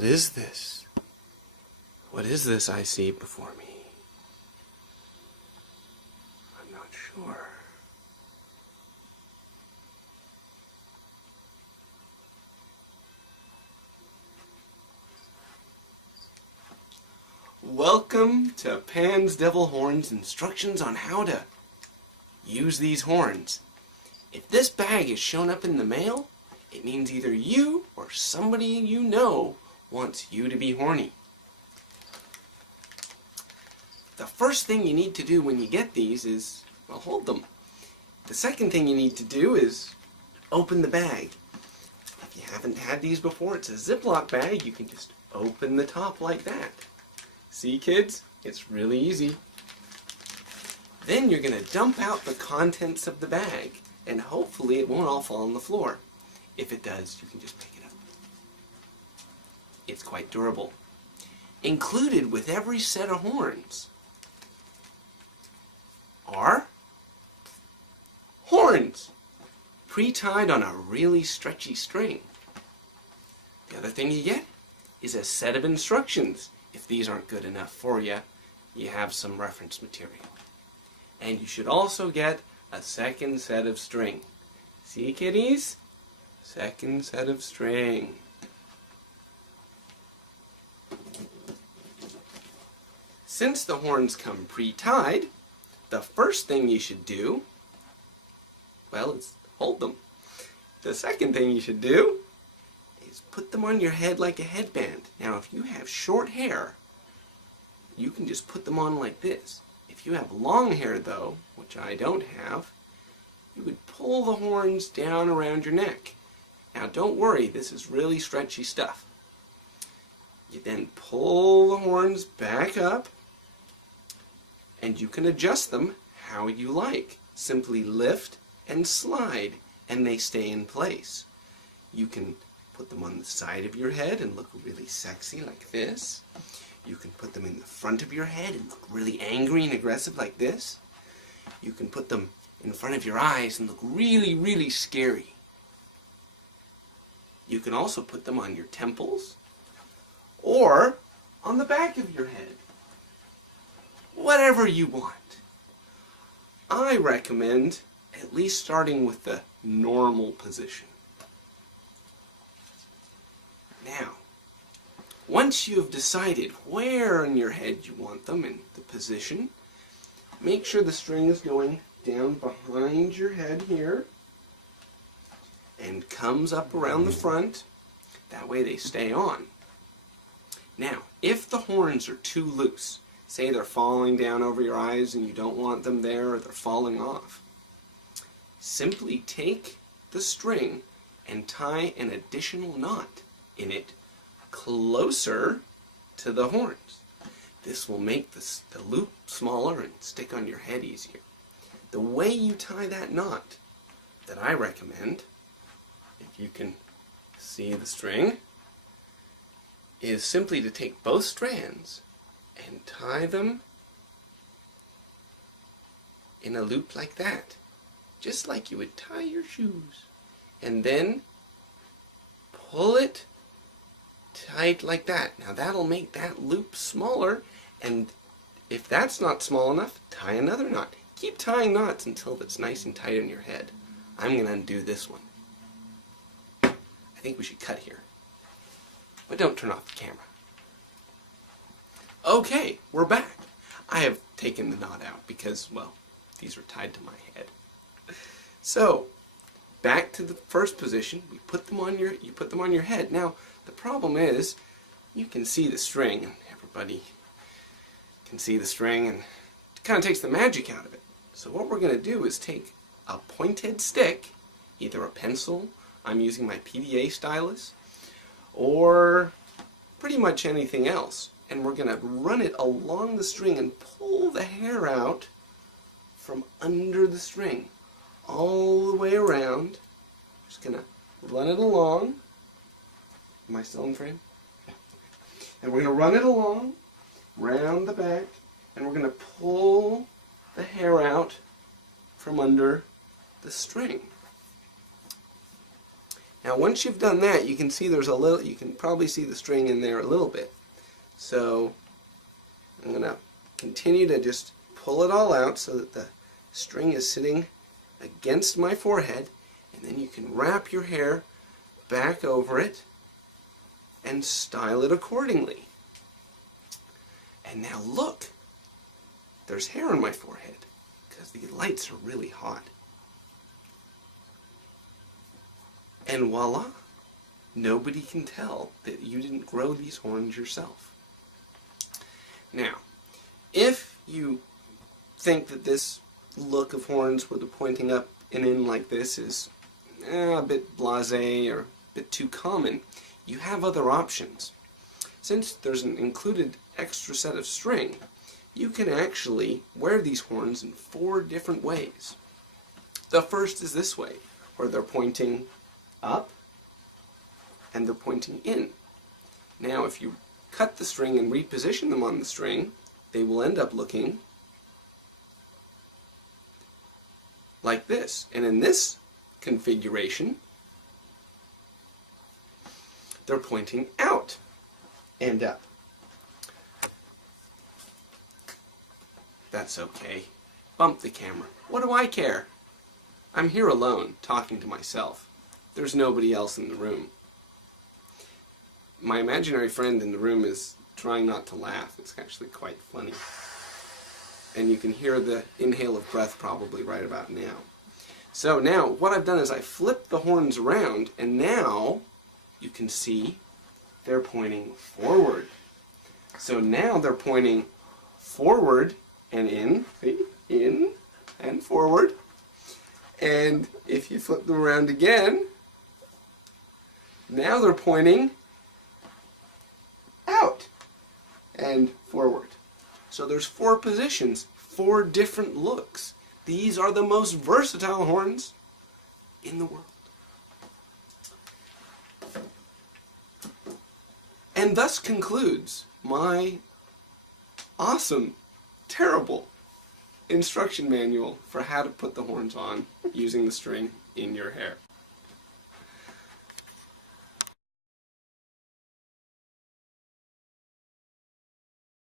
What is this? What is this I see before me? I'm not sure. Welcome to Pan's Devil Horns, instructions on how to use these horns. If this bag is shown up in the mail, it means either you or somebody you know wants you to be horny. The first thing you need to do when you get these is, well, hold them. The second thing you need to do is open the bag. If you haven't had these before, it's a Ziploc bag. You can just open the top like that. See, kids? It's really easy. Then you're going to dump out the contents of the bag, and hopefully it won't all fall on the floor. If it does, you can just pick it up. It's quite durable. Included with every set of horns are horns, pre-tied on a really stretchy string. The other thing you get is a set of instructions. If these aren't good enough for you, you have some reference material. And you should also get a second set of string. See, kiddies? Second set of string. Since the horns come pre-tied, the first thing you should do, well, is hold them. The second thing you should do is put them on your head like a headband. Now, if you have short hair, you can just put them on like this. If you have long hair, though, which I don't have, you would pull the horns down around your neck. Now, don't worry, this is really stretchy stuff. You then pull the horns back up, and you can adjust them how you like. Simply lift and slide, and they stay in place. You can put them on the side of your head and look really sexy like this. You can put them in the front of your head and look really angry and aggressive like this. You can put them in front of your eyes and look really, really scary. You can also put them on your temples or on the back of your head. Whatever you want. I recommend at least starting with the normal position. Now, once you have decided where in your head you want them in the position, make sure the string is going down behind your head here and comes up around the front. That way they stay on. Now, if the horns are too loose, say they're falling down over your eyes and you don't want them there, or they're falling off, simply take the string and tie an additional knot in it closer to the horns. This will make the loop smaller and stick on your head easier. The way you tie that knot that I recommend, if you can see the string, is simply to take both strands and tie them in a loop like that, just like you would tie your shoes, and then pull it tight like that. Now that'll make that loop smaller, and if that's not small enough, tie another knot. Keep tying knots until it's nice and tight on your head. I'm going to undo this one. I think we should cut here, but don't turn off the camera. Okay, we're back. I have taken the knot out because, well, these are tied to my head. So, back to the first position. You put them on your head. Now, the problem is, you can see the string, and everybody can see the string, and it kind of takes the magic out of it. So what we're going to do is take a pointed stick, either a pencil, I'm using my PDA stylus, or pretty much anything else, and we're going to run it along the string and pull the hair out from under the string all the way around. Just going to run it along. Am I still in frame? And we're going to run it along, round the back, and we're going to pull the hair out from under the string. Now once you've done that, you can see there's a little, you can probably see the string in there a little bit. So I'm going to continue to just pull it all out so that the string is sitting against my forehead, and then you can wrap your hair back over it and style it accordingly. And now look, there's hair on my forehead because the lights are really hot. And voila, nobody can tell that you didn't grow these horns yourself. Now, if you think that this look of horns where they're pointing up and in like this is a bit blasé or a bit too common, you have other options. Since there's an included extra set of string, you can actually wear these horns in 4 different ways. The first is this way, where they're pointing up and they're pointing in. Now if you cut the string and reposition them on the string, they will end up looking like this. And in this configuration, they're pointing out and up. That's okay. Bump the camera. What do I care? I'm here alone, talking to myself. There's nobody else in the room. My imaginary friend in the room is trying not to laugh. It's actually quite funny. And you can hear the inhale of breath probably right about now. So now, what I've done is I flipped the horns around, and now you can see they're pointing forward. So now they're pointing forward and in, see? In and forward. And if you flip them around again, now they're pointing out and forward. So there's 4 positions, 4 different looks. These are the most versatile horns in the world. And thus concludes my awesome, terrible instruction manual for how to put the horns on using the string in your hair.